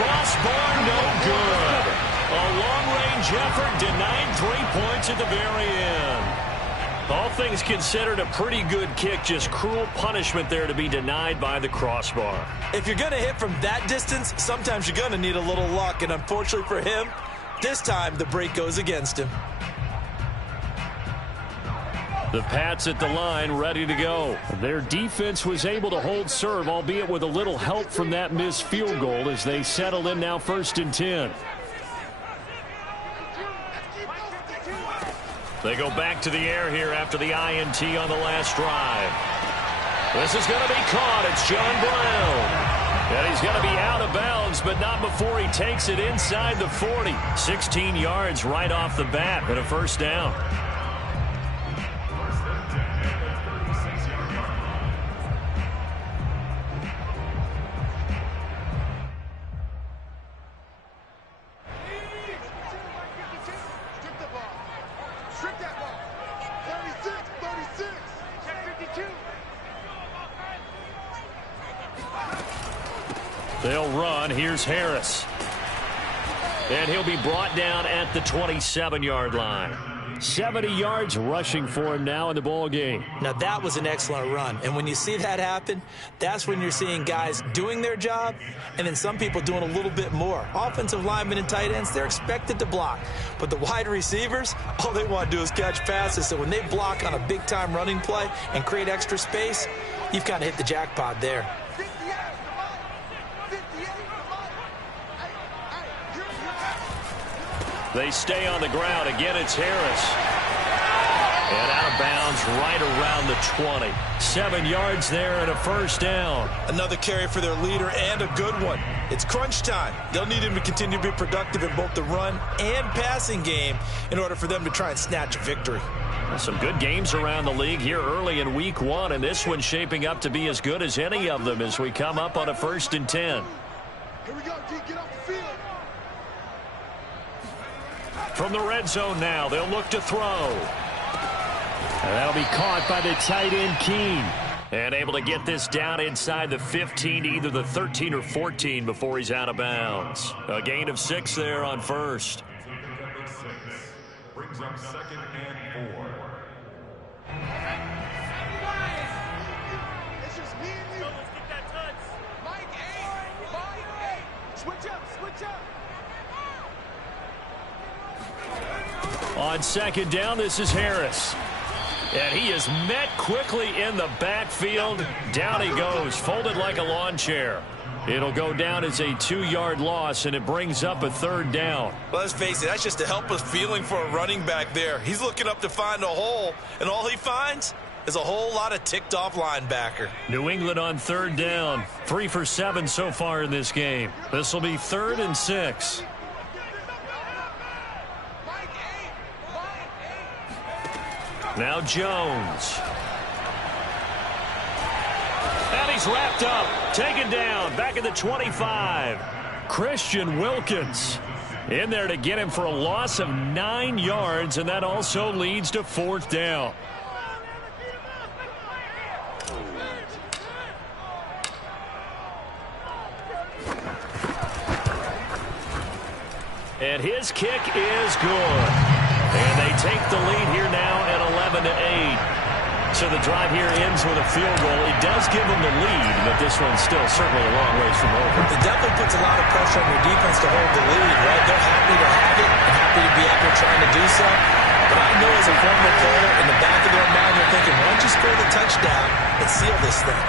Crossbar, no good. A long-range effort denied 3 points at the very end. All things considered, a pretty good kick. Just cruel punishment there to be denied by the crossbar. If you're going to hit from that distance, sometimes you're going to need a little luck. And unfortunately for him, this time the break goes against him. The Pats at the line, ready to go. Their defense was able to hold serve, albeit with a little help from that missed field goal as they settle in now 1st and 10. They go back to the air here after the INT on the last drive. This is going to be caught. It's John Brown. And he's going to be out of bounds, but not before he takes it inside the 40. 16 yards right off the bat and a 1st down. They'll run. Here's Harris. And he'll be brought down at the 27-yard line. 70 yards rushing for him now in the ball game. Now that was an excellent run. And when you see that happen, that's when you're seeing guys doing their job and then some people doing a little bit more. Offensive linemen and tight ends, they're expected to block. But the wide receivers, all they want to do is catch passes. So when they block on a big-time running play and create extra space, you've kind of hit the jackpot there. They stay on the ground. Again, it's Harris. And out of bounds right around the 20. 7 yards there and a 1st down. Another carry for their leader and a good one. It's crunch time. They'll need him to continue to be productive in both the run and passing game in order for them to try and snatch a victory. Some good games around the league here early in week 1, and this one's shaping up to be as good as any of them as we come up on a 1st and 10. Here we go, D. Get off the field. From the red zone now, they'll look to throw. And that'll be caught by the tight end, Keene. And able to get this down inside the 15 to either the 13 or 14 before he's out of bounds. A gain of 6 there on 1st. Brings up 2nd and 4. It's just me and you. Let's get that touch. Mike 8. Mike 8. Switch up. Switch up. On 2nd down, this is Harris. And he is met quickly in the backfield. Down he goes, folded like a lawn chair. It'll go down as a 2-yard loss, and it brings up a 3rd down. Well, let's face it, that's just a helpless feeling for a running back there. He's looking up to find a hole, and all he finds is a whole lot of ticked-off linebacker. New England on third down. 3 for 7 so far in this game. This will be 3rd and 6. Now Jones. And he's wrapped up. Taken down. Back at the 25. Christian Wilkins in there to get him for a loss of 9 yards, and that also leads to 4th down. And his kick is good. And they take the lead here now at 11-8. So the drive here ends with a field goal. It does give them the lead, but this one's still certainly a long ways from over. It definitely puts a lot of pressure on your defense to hold the lead, right? They're happy to have it and happy to be out there trying to do so. But I know as a former player, in the back of their mind, they're thinking, why don't you score the touchdown and seal this thing?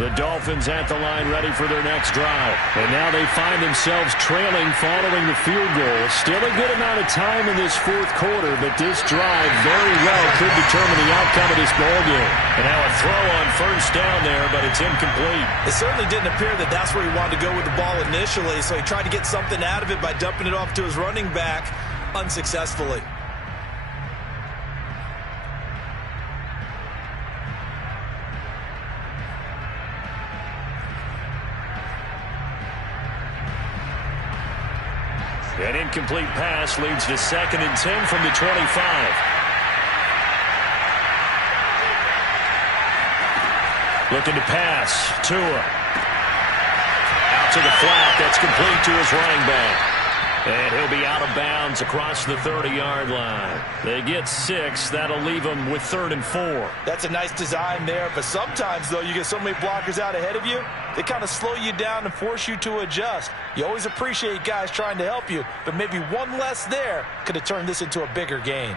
The Dolphins at the line ready for their next drive. And now they find themselves trailing following the field goal. Still a good amount of time in this 4th quarter, but this drive very well could determine the outcome of this ballgame. And now a throw on 1st down there, but it's incomplete. It certainly didn't appear that that's where he wanted to go with the ball initially, so he tried to get something out of it by dumping it off to his running back unsuccessfully. An incomplete pass leads to 2nd and 10 from the 25. Looking to pass. Tua. Out to the flat. That's complete to his running back. And he'll be out of bounds across the 30-yard line. They get 6. That'll leave them with 3rd and 4. That's a nice design there, but sometimes, though, you get so many blockers out ahead of you, they kind of slow you down and force you to adjust. You always appreciate guys trying to help you, but maybe one less there could have turned this into a bigger game.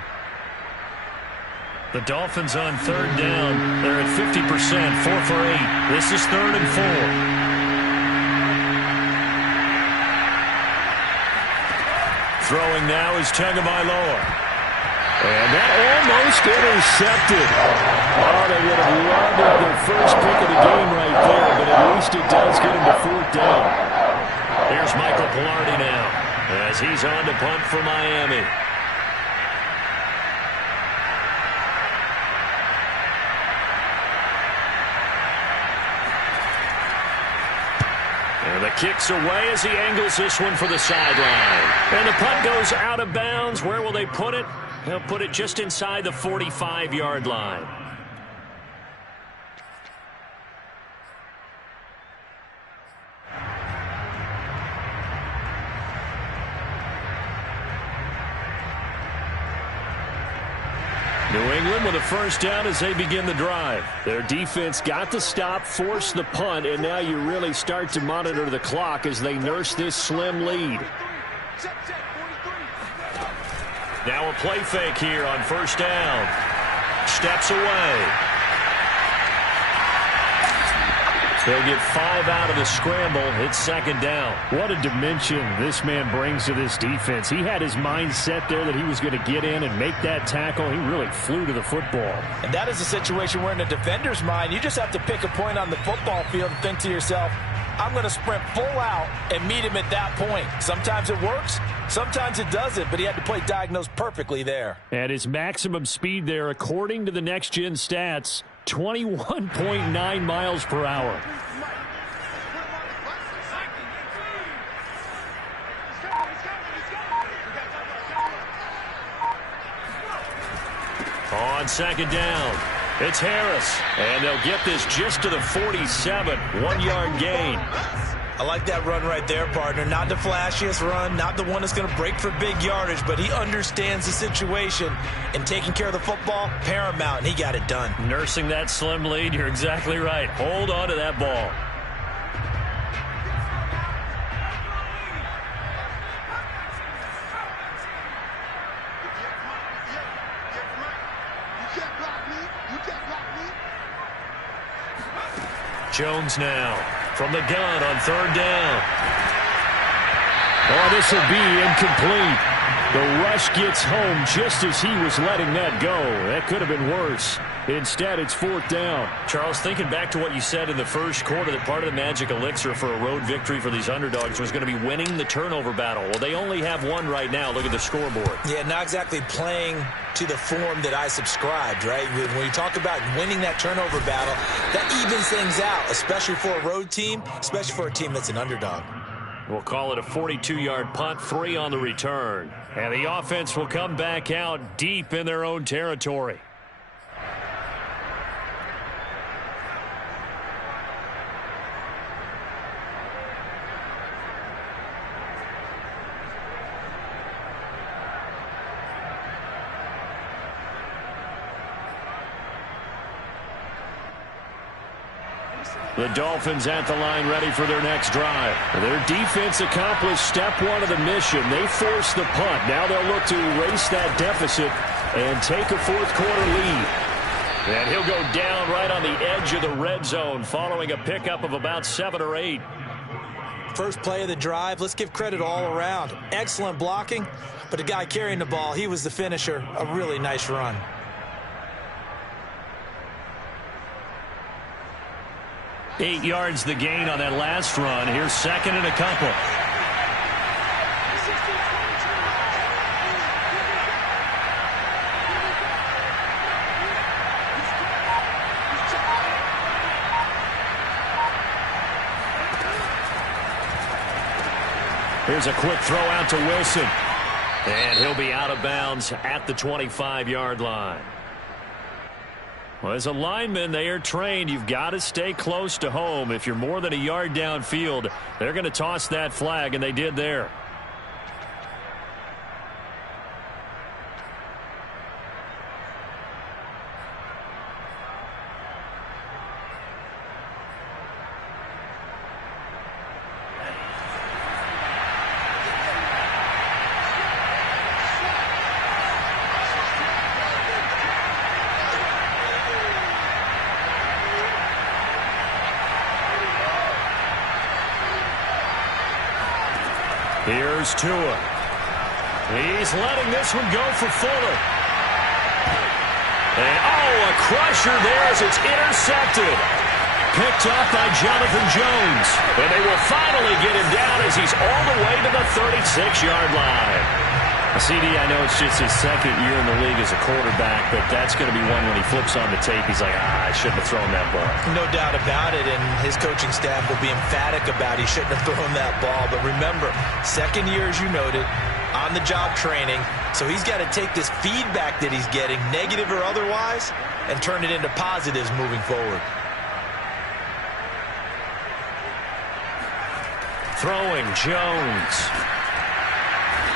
The Dolphins on 3rd down. They're at 50%, 4 for 8. This is 3rd and 4. Throwing now is Tagovailoa. And that almost intercepted. Oh, they would have loved to have their first pick of the game right there, but at least it does get him to 4th down. Here's Michael Pilardi now as he's on to punt for Miami. And the kick's away as he angles this one for the sideline. And the punt goes out of bounds. Where will they put it? They'll put it just inside the 45-yard line. New England with a 1st down as they begin the drive. Their defense got the stop, forced the punt, and now you really start to monitor the clock as they nurse this slim lead. Now a play fake here on 1st down. Steps away. They'll get 5 out of the scramble. It's 2nd down. What a dimension this man brings to this defense. He had his mind set there that he was going to get in and make that tackle. He really flew to the football. And that is a situation where in a defender's mind, you just have to pick a point on the football field and think to yourself, I'm going to sprint full out and meet him at that point. Sometimes it works, sometimes it doesn't, but he had to play diagnosed perfectly there. And his maximum speed there, according to the next-gen stats, 21.9 miles per hour. On 2nd down, it's Harris. And they'll get this just to the 47, 1-yard gain. I like that run right there, partner. Not the flashiest run, not the one that's going to break for big yardage, but he understands the situation, and taking care of the football, paramount, and he got it done. Nursing that slim lead, you're exactly right. Hold on to that ball. Jones now from the gun on third down. Oh, this will be incomplete. The rush gets home just as he was letting that go. That could have been worse. Instead, it's fourth down. Charles, thinking back to what you said in the first quarter, that part of the magic elixir for a road victory for these underdogs was going to be winning the turnover battle. Well, they only have one right now. Look at the scoreboard. Yeah, not exactly playing to the form that I subscribed, right? When you talk about winning that turnover battle, that evens things out, especially for a road team, especially for a team that's an underdog. We'll call it a 42-yard punt, 3 on the return. And the offense will come back out deep in their own territory. The Dolphins at the line ready for their next drive. Their defense accomplished step 1 of the mission. They forced the punt. Now they'll look to erase that deficit and take a fourth quarter lead. And he'll go down right on the edge of the red zone following a pickup of about 7 or 8. First play of the drive, let's give credit all around. Excellent blocking, but the guy carrying the ball, he was the finisher. A really nice run. Eight yards the gain on that last run. Here's second and a couple. Here's a quick throw out to Wilson. And he'll be out of bounds at the 25-yard line. Well, as a lineman, they are trained. You've got to stay close to home. If you're more than a yard downfield, they're going to toss that flag, and they did there. Here's Tua. He's letting this one go for Fuller. And, a crusher there as it's intercepted. Picked up by Jonathan Jones. And they will finally get him down as he's all the way to the 36-yard line. CD, I know it's just his second year in the league as a quarterback, but that's going to be one when he flips on the tape. He's like, I shouldn't have thrown that ball. No doubt about it, and his coaching staff will be emphatic about he shouldn't have thrown that ball. But remember, second year, as you noted, on-the-job training, so he's got to take this feedback that he's getting, negative or otherwise, and turn it into positives moving forward. Throwing Jones.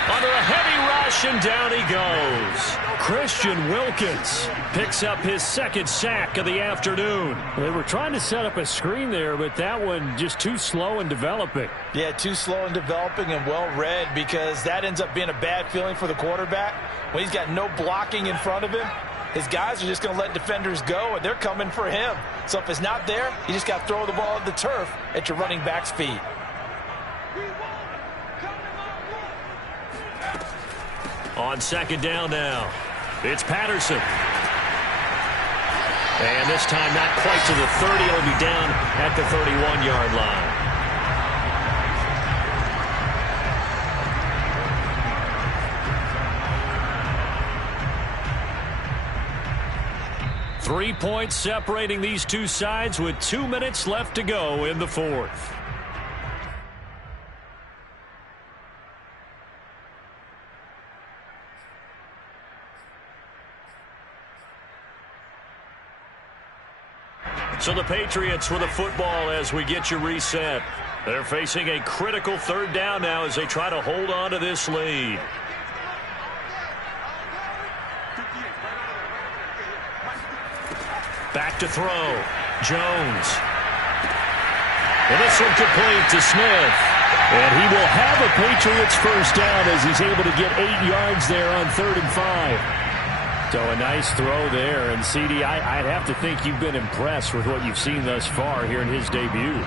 Under a heavy rush, and down he goes. Christian Wilkins picks up his second sack of the afternoon. They were trying to set up a screen there, but that one just too slow in developing. Yeah, too slow in developing and well read, because that ends up being a bad feeling for the quarterback. When he's got no blocking in front of him, his guys are just going to let defenders go, and they're coming for him. So if it's not there, you just got to throw the ball at the turf at your running back's feet. On second down now, it's Patterson. And this time not quite to the 30. It'll be down at the 31-yard line. 3 points separating these two sides with 2 minutes left to go in the fourth. So the Patriots with the football as we get you reset. They're facing a critical third down now as they try to hold on to this lead. Back to throw. Jones. And this one complete to Smith. And he will have a Patriots first down as he's able to get 8 yards there on 3rd and 5. So a nice throw there. And, CD, I'd have to think you've been impressed with what you've seen thus far here in his debut.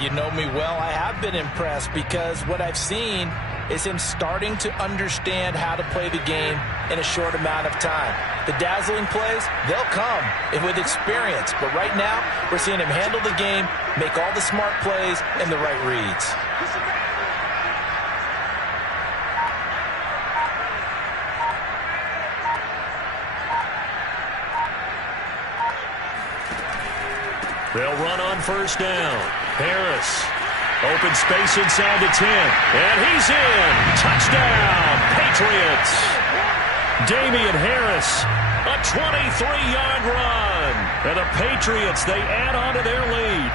You know me well. I have been impressed because what I've seen is him starting to understand how to play the game in a short amount of time. The dazzling plays, they'll come with experience. But right now, we're seeing him handle the game, make all the smart plays, and the right reads. They'll run on first down. Harris. Open space inside the 10. And he's in. Touchdown, Patriots. Damian Harris, a 23-yard run. And the Patriots, they add on to their lead.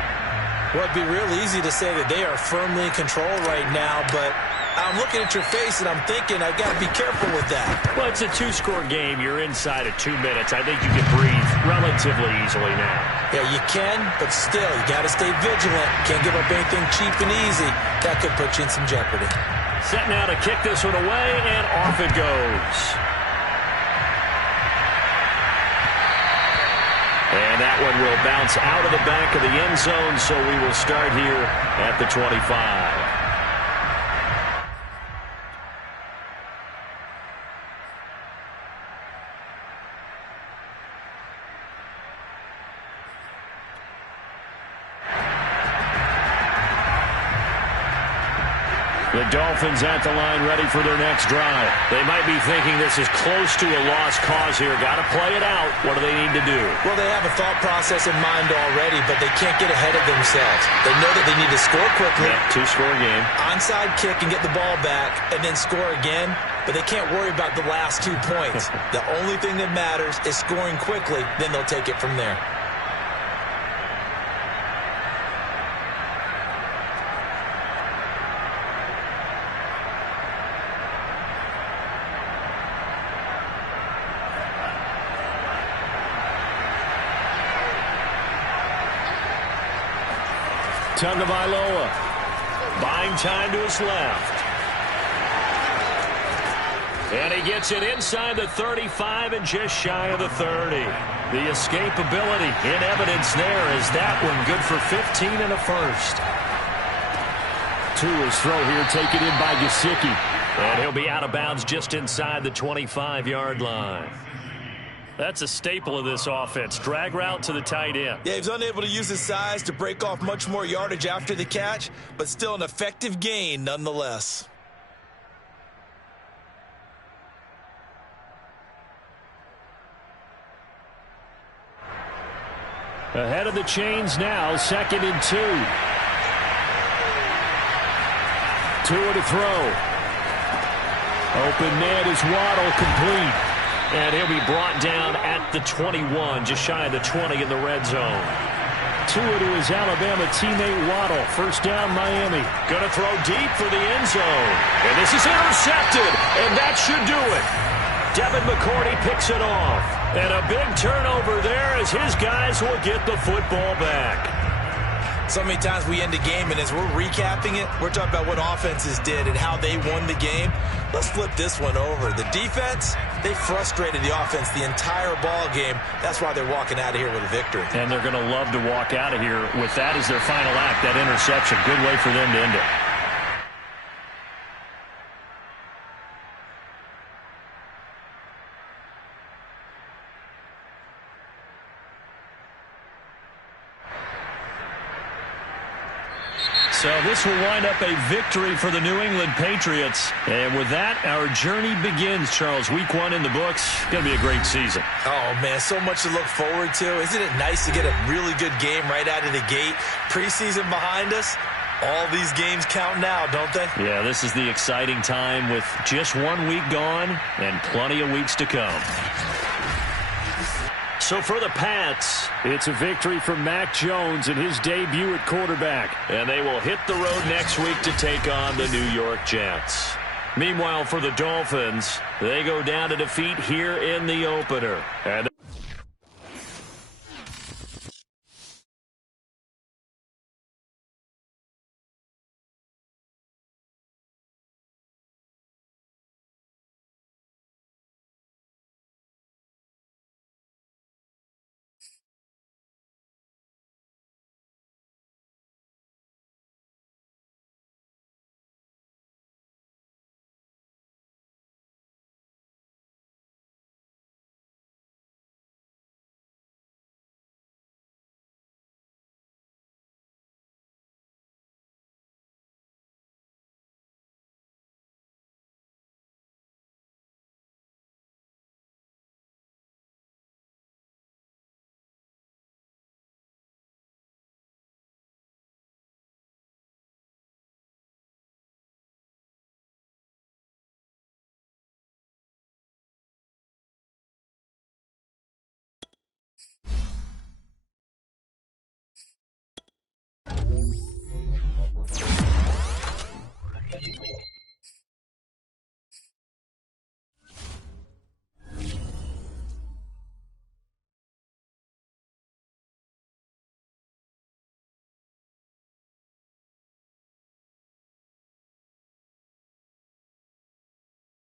Well, it'd be real easy to say that they are firmly in control right now, but I'm looking at your face and I'm thinking I've got to be careful with that. Well, it's a two-score game. You're inside of 2 minutes. I think you can breathe relatively easily now. Yeah, you can, but still, you got to stay vigilant. Can't give up anything cheap and easy. That could put you in some jeopardy. Set now to kick this one away, and off it goes. And that one will bounce out of the back of the end zone, so we will start here at the 25. The Dolphins at the line, ready for their next drive. They might be thinking this is close to a lost cause here. Got to play it out. What do they need to do? Well, they have a thought process in mind already, but they can't get ahead of themselves. They know that they need to score quickly. Yeah, two-score game. Onside kick and get the ball back, and then score again. But they can't worry about the last 2 points. The only thing that matters is scoring quickly. Then they'll take it from there. Tagovailoa buying time to his left. And he gets it inside the 35 and just shy of the 30. The escapability in evidence there as that one good for 15 and a first. To his throw here, taken in by Gesicki. And he'll be out of bounds just inside the 25-yard line. That's a staple of this offense. Drag route to the tight end. Yeah, he's unable to use his size to break off much more yardage after the catch, but still an effective gain nonetheless. Ahead of the chains now, 2nd and 2. Tua to throw. Open man is Waddle, complete. And he'll be brought down at the 21, just shy of the 20 in the red zone. Tua to his Alabama teammate Waddle. First down, Miami. Going to throw deep for the end zone. And this is intercepted, and that should do it. Devin McCourty picks it off. And a big turnover there as his guys will get the football back. So many times we end a game, and as we're recapping it, we're talking about what offenses did and how they won the game. Let's flip this one over. The defense, they frustrated the offense the entire ball game. That's why they're walking out of here with a victory. And they're going to love to walk out of here with that as their final act, that interception. Good way for them to end it. So this will wind up a victory for the New England Patriots. And with that, our journey begins, Charles. Week 1 in the books. Going to be a great season. Oh, man, so much to look forward to. Isn't it nice to get a really good game right out of the gate? Preseason behind us. All these games count now, don't they? Yeah, this is the exciting time with just 1 week gone and plenty of weeks to come. So for the Pats, it's a victory for Mac Jones in his debut at quarterback. And they will hit the road next week to take on the New York Jets. Meanwhile, for the Dolphins, they go down to defeat here in the opener. And